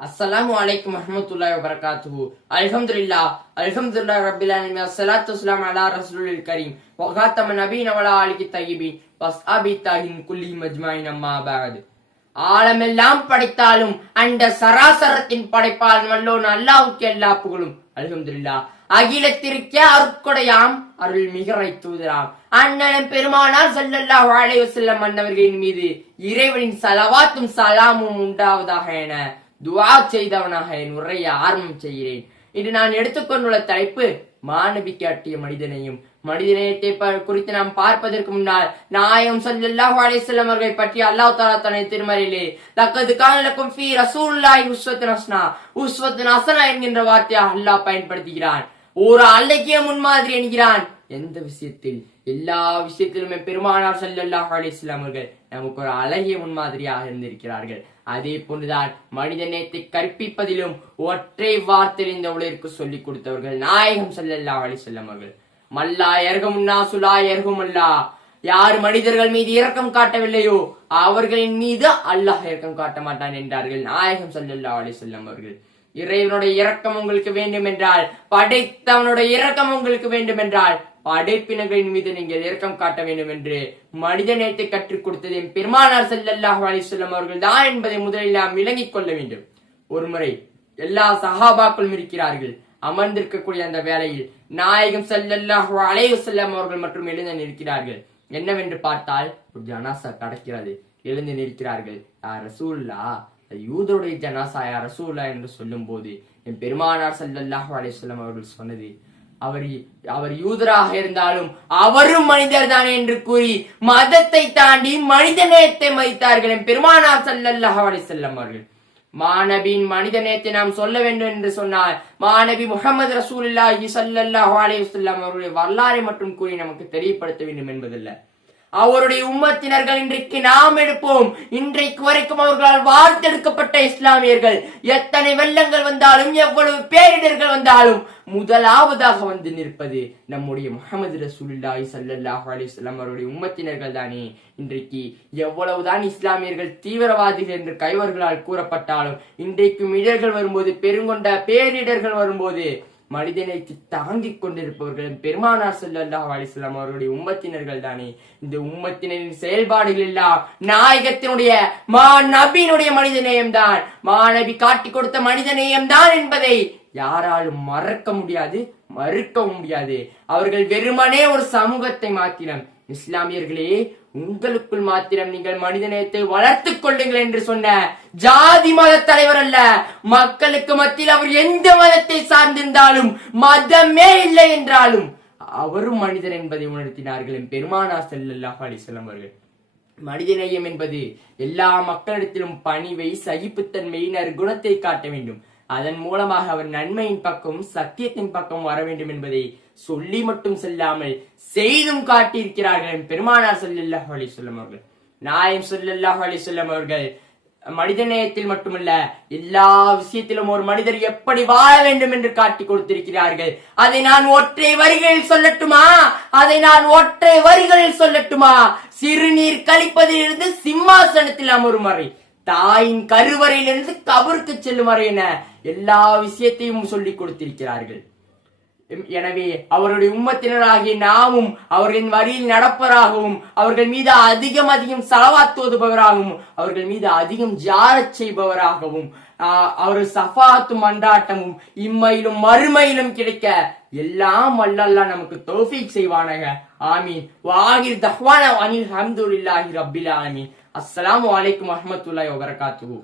அஸ்லாம் வலைக்கும் மஹமத்துல்லாய் வரகாத்து அல்ஹம்துல்லா அல்ஹம்துல்லா ரபிலானிமி அஸ்ஸலாத்து வஸ்லாம் அலா ரசூலில் கரீம் வகாத்தம நபீன வலா அலிகி தயிபின் வஸ் அபி தாஹின் குல்லி மஜ்மாயின் அம்மா பாகது ஆழமெல்லாம் படைத்தாலும் அந்த சராசரத்தின் படைப்பால் வல்லோன் அல்லாவுக்கு எல்லா புகழும். அல்ஹம்துல்லா அகிலத்திற்கே அருட்கொடையாம் அருள் மிகரை தூதராம். அண்ணன் பெருமானார் செல்லல்லா வாழை செல்லம் மன்னவர்களின் மீது இறைவனின் சலவாத்தும் சலாமும் உண்டாவதாக என துவா செய்தவனாக என் உரையை ஆரம்பம் செய்கிறேன். இன்று நான் எடுத்துக்கொண்டுள்ள தலைப்பு மாணவி காட்டிய மனிதனையும் மனிதநேயத்தை குறித்து நாம் பார்ப்பதற்கு முன்னால் நாயகம் ஸல்லல்லாஹு அலைஹி அவர்களை பற்றி அல்லாஹ் தஆலா தனது திருமறையிலே லக்கது கான லக்கும் ஃபீ ரசூலுல்லாஹி உஸ்வத்துன் ஹஸ்னா உஸ்வத்துன் ஹஸனா என்கின்ற வார்த்தையை அல்லாஹ் பயன்படுத்துகிறான். ஒரு அல்லக்கிய முன்மாதிரி என்கிறான். எந்த விஷயத்தில் எல்லா விஷயத்திலுமே பெருமானார் சல்லாஹ் அலைஹி நமக்கு ஒரு அழகிய முன்மாதிரியாக இருந்திருக்கிறார்கள். அதே போன்றுதான் மனித நேயத்தை கற்பிப்பதிலும் ஒற்றை வார்த்தையில் இந்த உலகிற்கு சொல்லிக் கொடுத்தவர்கள் நாயகம் ஸல்லல்லாஹு அலைஹி வஸல்லம் அவர்கள். மல்லா எர்கமுன்னா சுலா எர்கமுல்லா யார் மனிதர்கள் மீது இரக்கம் காட்டவில்லையோ அவர்களின் மீது அல்லாஹ் இரக்கம் காட்ட மாட்டான் என்றார்கள் நாயகம் ஸல்லல்லாஹு அலைஹி வஸல்லம் அவர்கள். இறைவனுடைய இரக்கம் உங்களுக்கு வேண்டும் என்றால் படைத்தவனுடைய இரக்கம் உங்களுக்கு வேண்டும் என்றால் அடைப்பினங்களின் மீது நீங்கள் இரக்கம் காட்ட வேண்டும் என்று மனித நேயத்தை கற்றுக் கொடுத்தது என் பெருமானார் செல்லல்லாஹ் அலிசல்லம் அவர்கள் தான் என்பதை முதலில் நாம் விளங்கிக் கொள்ள வேண்டும். ஒருமுறை எல்லா சஹாபாக்களும் இருக்கிறார்கள். அமர்ந்திருக்கக்கூடிய அந்த வேளையில் நாயகம் செல்லல்லாஹ் அலையுசல்லம் அவர்கள் மற்றும் எழுந்து நிற்கிறார்கள். என்னவென்று பார்த்தால் ஒரு ஜனாசா கடக்கிறது எழுந்து நிற்கிறார்கள். யார் ரசூல்லா யூதருடைய ஜனாசா யார் ரசூல்லா என்று சொல்லும் போது என் பெருமானார் செல்லல்லாஹ் அலையுசல்லம் அவர்கள் சொன்னது அவர் அவர் யூதராக இருந்தாலும் அவரும் மனிதர் தான் என்று கூறி மதத்தை தாண்டி மனித நேயத்தை மதித்தார்கள் என் பெருமானார் ஸல்லல்லாஹு அலைஹி அவர்கள். மாணவியின் மனித நேயத்தை நாம் சொல்ல வேண்டும் என்று சொன்னால் மாணவி முகமது ரசூலுல்லாஹி ஸல்லல்லாஹு அலி வஸல்லம் அவருடைய வரலாறை மட்டும் கூறி நமக்கு தெரியப்படுத்த வேண்டும் என்பதில்லை. அவருடைய உம்மத்தினர்கள் இன்றைக்கு நாம் எடுப்போம். இன்றைக்கு வரைக்கும் அவர்களால் வார்த்தெடுக்கப்பட்ட இஸ்லாமியர்கள். எத்தனை வெள்ளங்கள் வந்தாலும் எவ்வளவு பேரிடர்கள் வந்தாலும் முதலாவதாக வந்து நிற்பது நம்முடைய முகமது ரசூலுல்லாஹி சல்லல்லாஹு அலிஸ்லாம் அவருடைய உம்மத்தினர்கள் தானே. இன்றைக்கு எவ்வளவுதான் இஸ்லாமியர்கள் தீவிரவாதிகள் என்று கைவர்களால் கூறப்பட்டாலும் இன்றைக்கும் இடர்கள் வரும்போது பெருங்கொண்ட பேரிடர்கள் வரும்போது மனிதனை தாங்கிக் கொண்டிருப்பவர்கள் பெருமானார் சொல்லல்லா அலிஸ்லாம் அவருடைய அவர்களுடைய உம்மத்தினர்கள் தானே. இந்த உம்மத்தினரின் செயல்பாடுகள் எல்லாம் நாயகத்தினுடைய மா நபியினுடைய மனிதநேயம் தான் மாநபி காட்டிக் கொடுத்த மனிதநேயம் தான் என்பதை யாராலும் மறக்க முடியாது மறுக்கவும் முடியாது. அவர்கள் வெறுமனே ஒரு சமூகத்தை மாத்திரம். இஸ்லாமியர்களே உங்களுக்குள் மாத்திரம் நீங்கள் மனிதநேயத்தை வளர்த்துக் கொள்ளுங்கள் என்று சொன்ன ஜாதி மத தலைவர் அல்ல. மக்களுக்கு மத்தியில் அவர் எந்த மதத்தை சார்ந்திருந்தாலும் மதமே இல்லை என்றாலும் அவரும் மனிதர் என்பதை உணர்த்தினார்கள் என் பெருமானார் ஸல்லல்லாஹு அலைஹி அவர்கள். மனிதநேயம் என்பது எல்லா மக்களிடத்திலும் பணிவை சகிப்புத்தன்மை நற்குணத்தை காட்ட வேண்டும். அதன் மூலமாக அவர் நன்மையின் பக்கம் சத்தியத்தின் பக்கம் வர வேண்டும் என்பதை சொல்லி மட்டும் செல்லாமல் செய்தும் காட்டியிருக்கிறார்கள் பெருமானார் ஸல்லல்லாஹு அலி சொல்லம் அவர்கள். நாயம் ஸல்லல்லாஹு அலி சொல்லம் அவர்கள் மனிதநேயத்தில் மட்டுமல்ல எல்லா விஷயத்திலும் ஒரு மனிதர் எப்படி வாழ வேண்டும் என்று காட்டி கொடுத்திருக்கிறார்கள். அதை நான் ஒற்றை வரிகளில் சொல்லட்டுமா? அதை நான் ஒற்றை வரிகளில் சொல்லட்டுமா? சிறுநீர் கழிப்பதிலிருந்து சிம்மாசனத்தில் அமரும் வரை. தாயின் கருவறையிலிருந்து கபருக்கு செல்லும் வரை என எல்லா விஷயத்தையும் சொல்லிக் கொடுத்திருக்கிறார்கள். எனவே அவருடைய உம்மத்தினராகிய நாமும் அவர்களின் வழியில் நடப்பவராகவும் அவர்கள் மீது அதிகம் அதிகம் செலவாத்துவதுபவராகவும் அவர்கள் மீது அதிகம் ஜாரச் செய்பவராகவும் ஆஹ், அவர்கள் சஃபாத்தும் மண்டாட்டமும் இம்மையிலும் மறுமையிலும் கிடைக்க எல்லாம் அல்லல்லா நமக்கு தௌஃபீக் செய்வானக. ஆமீன். வாகிர் தஹ்வான அனில் ஹம்துல்லாஹி ரப்பில் ஆமீன். அஸ்லாம் அலைக்கும் வரஹ்மத்துல்லாஹி வபரகாத்துஹு.